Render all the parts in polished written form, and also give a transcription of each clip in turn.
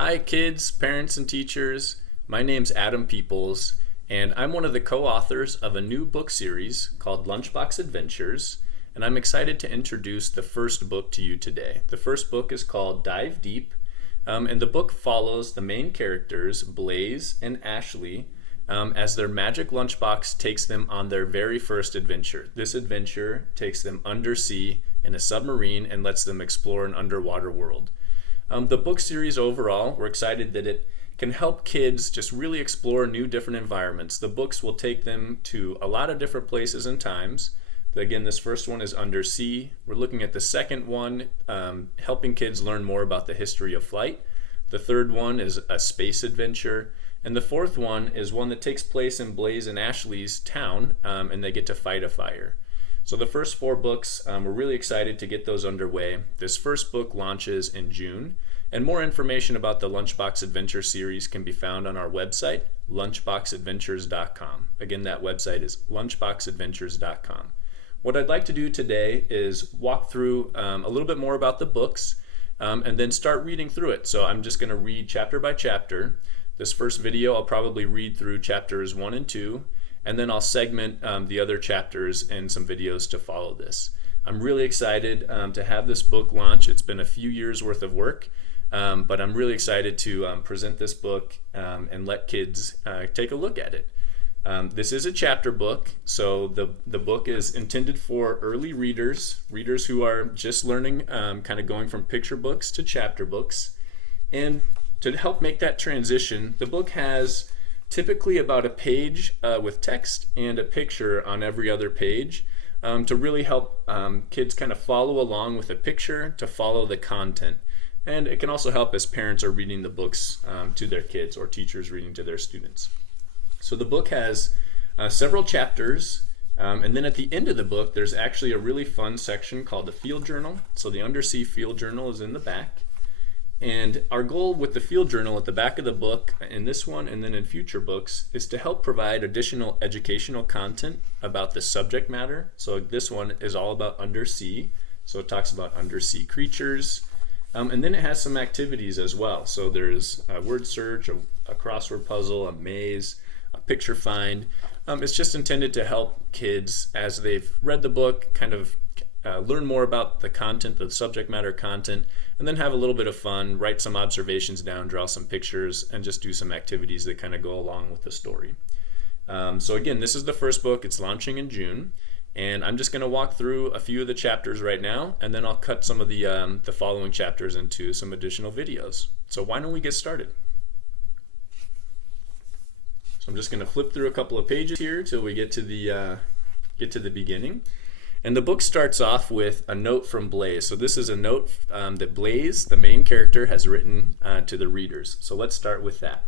Hi, kids, parents, and teachers. My name's Adam Peoples, and I'm one of the co authors of a new book series called Lunchbox Adventures. And I'm excited to introduce the first book to you today. The first book is called Dive Deep, and the book follows the main characters, Blaze and Ashley, as their magic lunchbox takes them on their very first adventure. This adventure takes them undersea in a submarine and lets them explore an underwater world. The book series overall, we're excited that it can help kids just really explore new different environments. The books will take them to a lot of different places and times. Again, this first one is undersea. We're looking at the second one, helping kids learn more about the history of flight. The third one is a space adventure. And the fourth one is one that takes place in Blaze and Ashley's town, and they get to fight a fire. So the first four books, we're really excited to get those underway. This first book launches in June, and more information about the Lunchbox Adventure series can be found on our website, lunchboxadventures.com. Again, that website is lunchboxadventures.com. What I'd like to do today is walk through a little bit more about the books, and then start reading through it. So I'm just going to read chapter by chapter. This first video, I'll probably read through chapters 1 and 2. And then I'll segment the other chapters and some videos to follow this. I'm really excited to have this book launch. It's been a few years worth of work, but I'm really excited to present this book and let kids take a look at it. This is a chapter book, so the book is intended for early readers who are just learning, kind of going from picture books to chapter books. And to help make that transition, the book has typically about a page with text and a picture on every other page to really help kids kind of follow along with a picture to follow the content. And it can also help as parents are reading the books to their kids or teachers reading to their students. So the book has several chapters, and then at the end of the book there's actually a really fun section called the field journal. So the undersea field journal is in the back. And our goal with the field journal at the back of the book, in this one and then in future books, is to help provide additional educational content about the subject matter. So this one is all about undersea. So it talks about undersea creatures. And then it has some activities as well. So there's a word search, a crossword puzzle, a maze, a picture find. It's just intended to help kids as they've read the book kind of learn more about the content, the subject matter content, and then have a little bit of fun, write some observations down, draw some pictures, and just do some activities that kind of go along with the story. So again, this is the first book. It's launching in June, and I'm just going to walk through a few of the chapters right now, and then I'll cut some of the following chapters into some additional videos. So why don't we get started? So I'm just going to flip through a couple of pages here till we get to the beginning. And the book starts off with a note from Blaze. So this is a note that Blaze, the main character, has written to the readers. So let's start with that.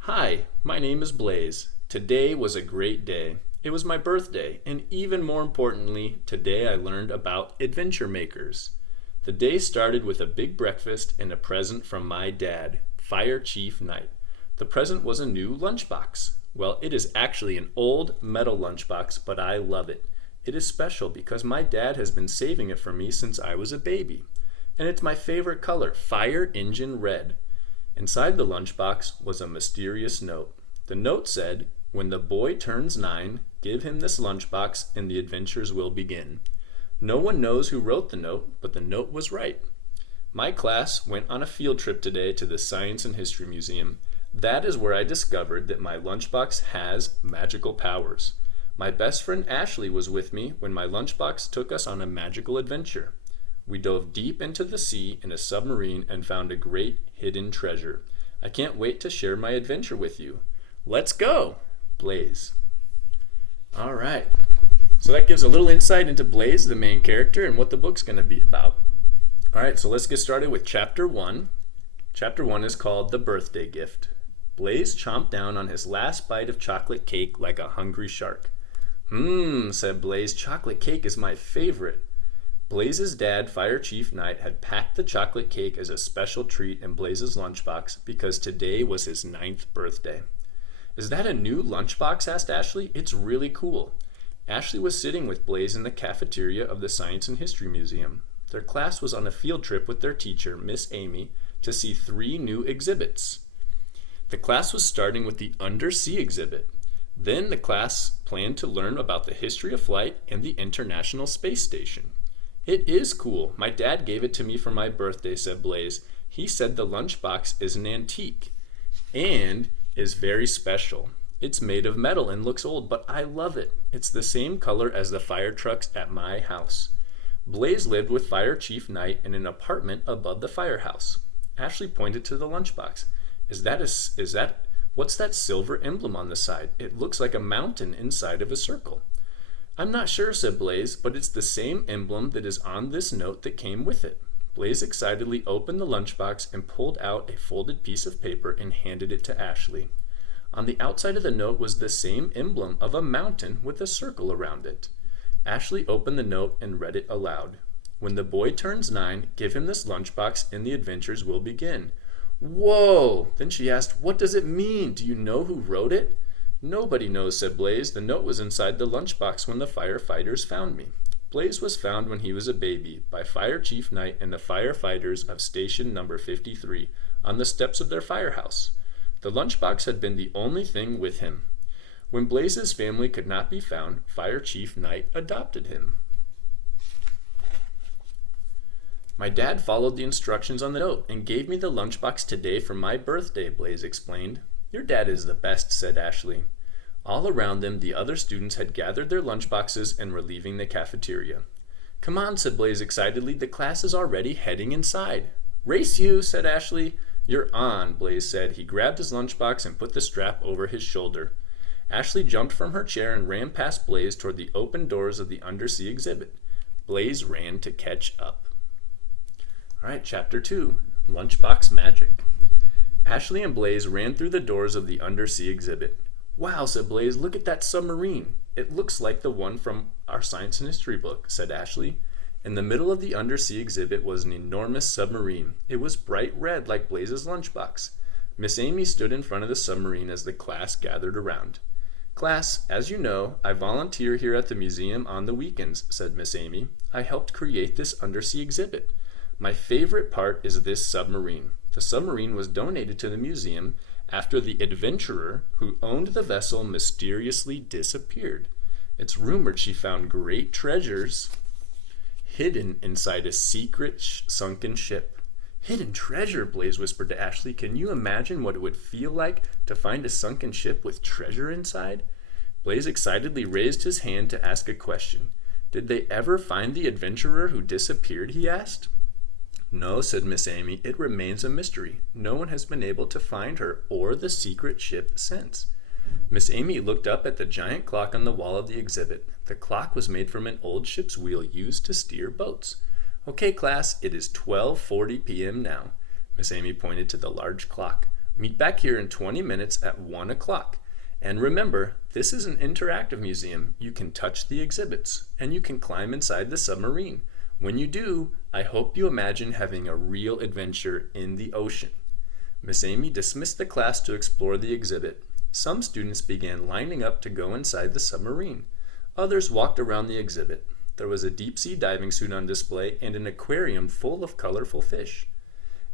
Hi, my name is Blaze. Today was a great day. It was my birthday, and even more importantly, today I learned about adventure makers. The day started with a big breakfast and a present from my dad, Fire Chief Knight. The present was a new lunchbox. Well, it is actually an old metal lunchbox, but I love it. It is special because my dad has been saving it for me since I was a baby. And it's my favorite color, fire engine red. Inside the lunchbox was a mysterious note. The note said, "When the boy turns 9, give him this lunchbox and the adventures will begin." No one knows who wrote the note, but the note was right. My class went on a field trip today to the Science and History Museum. That is where I discovered that my lunchbox has magical powers. My best friend Ashley was with me when my lunchbox took us on a magical adventure. We dove deep into the sea in a submarine and found a great hidden treasure. I can't wait to share my adventure with you. Let's go, Blaze. All right. So that gives a little insight into Blaze, the main character, and what the book's going to be about. All right, so let's get started with chapter 1. Chapter 1 is called The Birthday Gift. Blaze chomped down on his last bite of chocolate cake like a hungry shark. Said Blaze, chocolate cake is my favorite. Blaze's dad, Fire Chief Knight, had packed the chocolate cake as a special treat in Blaze's lunchbox because today was his 9th birthday. Is that a new lunchbox? Asked Ashley. It's really cool. Ashley was sitting with Blaze in the cafeteria of the Science and History Museum. Their class was on a field trip with their teacher, Miss Amy, to see 3 new exhibits. The class was starting with the undersea exhibit. Then the class planned to learn about the history of flight and the International Space Station. "It is cool. My dad gave it to me for my birthday," said Blaze. "He said the lunchbox is an antique and is very special. It's made of metal and looks old, but I love it. It's the same color as the fire trucks at my house." Blaze lived with Fire Chief Knight in an apartment above the firehouse. Ashley pointed to the lunchbox. What's that silver emblem on the side? It looks like a mountain inside of a circle." "I'm not sure," said Blaze, "but it's the same emblem that is on this note that came with it." Blaze excitedly opened the lunchbox and pulled out a folded piece of paper and handed it to Ashley. On the outside of the note was the same emblem of a mountain with a circle around it. Ashley opened the note and read it aloud. "When the boy turns 9, give him this lunchbox and the adventures will begin." Whoa! Then she asked, "What does it mean? Do you know who wrote it?" "Nobody knows," said Blaze. "The note was inside the lunchbox when the firefighters found me." Blaze was found when he was a baby by Fire Chief Knight and the firefighters of Station Number 53 on the steps of their firehouse. The lunchbox had been the only thing with him. When Blaze's family could not be found, Fire Chief Knight adopted him. "My dad followed the instructions on the note and gave me the lunchbox today for my birthday," Blaze explained. "Your dad is the best," said Ashley. All around them, the other students had gathered their lunchboxes and were leaving the cafeteria. "Come on," said Blaze excitedly. "The class is already heading inside." "Race you," said Ashley. "You're on," Blaze said. He grabbed his lunchbox and put the strap over his shoulder. Ashley jumped from her chair and ran past Blaze toward the open doors of the undersea exhibit. Blaze ran to catch up. All right, Chapter 2, Lunchbox Magic. Ashley and Blaze ran through the doors of the undersea exhibit. "Wow," said Blaze, "look at that submarine. It looks like the one from our science and history book," said Ashley. In the middle of the undersea exhibit was an enormous submarine. It was bright red like Blaze's lunchbox. Miss Amy stood in front of the submarine as the class gathered around. "Class, as you know, I volunteer here at the museum on the weekends," said Miss Amy. "I helped create this undersea exhibit. My favorite part is this submarine. The submarine was donated to the museum after the adventurer who owned the vessel mysteriously disappeared. It's rumored she found great treasures hidden inside a secret sunken ship." "Hidden treasure," Blaze whispered to Ashley. "Can you imagine what it would feel like to find a sunken ship with treasure inside?" Blaze excitedly raised his hand to ask a question. "Did they ever find the adventurer who disappeared?" he asked. "No," said Miss Amy. "It remains a mystery. No one has been able to find her or the secret ship since." Miss Amy looked up at the giant clock on the wall of the exhibit. The clock was made from an old ship's wheel used to steer boats. "Okay, class, it is 12:40 p.m. now." Miss Amy pointed to the large clock. "Meet back here in 20 minutes at 1 o'clock. And remember, this is an interactive museum. You can touch the exhibits, and you can climb inside the submarine. When you do, I hope you imagine having a real adventure in the ocean." Miss Amy dismissed the class to explore the exhibit. Some students began lining up to go inside the submarine. Others walked around the exhibit. There was a deep-sea diving suit on display and an aquarium full of colorful fish.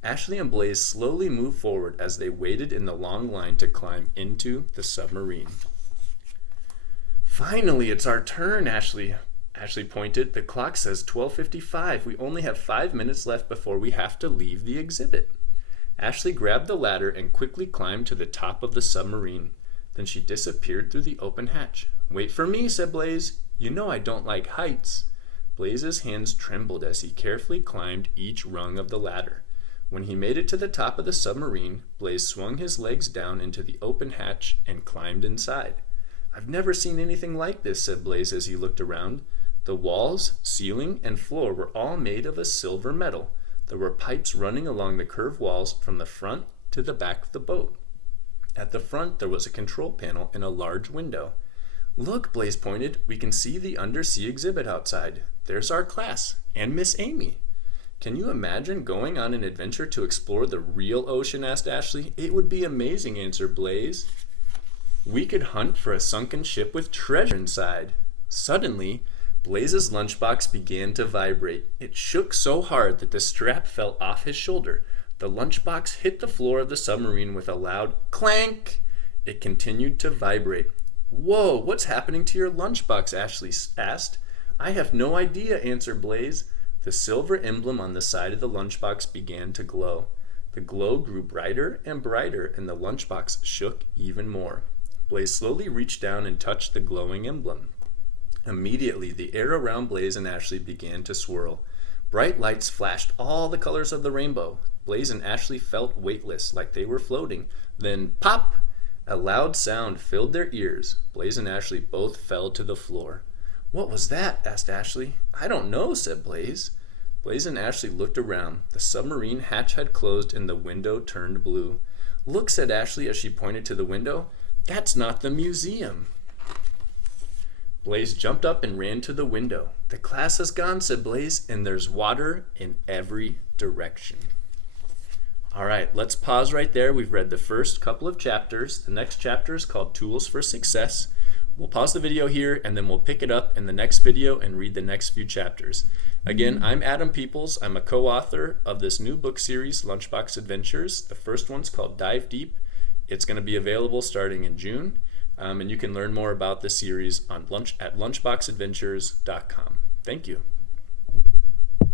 Ashley and Blaze slowly moved forward as they waited in the long line to climb into the submarine. "Finally, it's our turn," Ashley pointed. "The clock says 12:55. We only have 5 minutes left before we have to leave the exhibit." Ashley grabbed the ladder and quickly climbed to the top of the submarine. Then she disappeared through the open hatch. "Wait for me," said Blaze. "You know I don't like heights." Blaze's hands trembled as he carefully climbed each rung of the ladder. When he made it to the top of the submarine, Blaze swung his legs down into the open hatch and climbed inside. "I've never seen anything like this," said Blaze as he looked around. The walls, ceiling, and floor were all made of a silver metal. There were pipes running along the curved walls from the front to the back of the boat. At the front, there was a control panel and a large window. "Look," Blaze pointed, "we can see the undersea exhibit outside. There's our class, and Miss Amy." "Can you imagine going on an adventure to explore the real ocean?" asked Ashley. "It would be amazing," answered Blaze. "We could hunt for a sunken ship with treasure inside." Suddenly, Blaze's lunchbox began to vibrate. It shook so hard that the strap fell off his shoulder. The lunchbox hit the floor of the submarine with a loud clank. It continued to vibrate. "Whoa, what's happening to your lunchbox?" Ashley asked. "I have no idea," answered Blaze. The silver emblem on the side of the lunchbox began to glow. The glow grew brighter and brighter, and the lunchbox shook even more. Blaze slowly reached down and touched the glowing emblem. Immediately, the air around Blaze and Ashley began to swirl. Bright lights flashed all the colors of the rainbow. Blaze and Ashley felt weightless, like they were floating. Then, pop! A loud sound filled their ears. Blaze and Ashley both fell to the floor. "What was that?" asked Ashley. "I don't know," said Blaze. Blaze and Ashley looked around. The submarine hatch had closed and the window turned blue. "Look," said Ashley as she pointed to the window. "That's not the museum." Blaze jumped up and ran to the window. "The class has gone," said Blaze, "and there's water in every direction." All right, let's pause right there. We've read the first couple of chapters. The next chapter is called Tools for Success. We'll pause the video here and then we'll pick it up in the next video and read the next few chapters. Again, I'm Adam Peoples. I'm a co-author of this new book series, Lunchbox Adventures. The first one's called Dive Deep. It's going to be available starting in June. And you can learn more about the series on at lunchboxadventures.com. Thank you.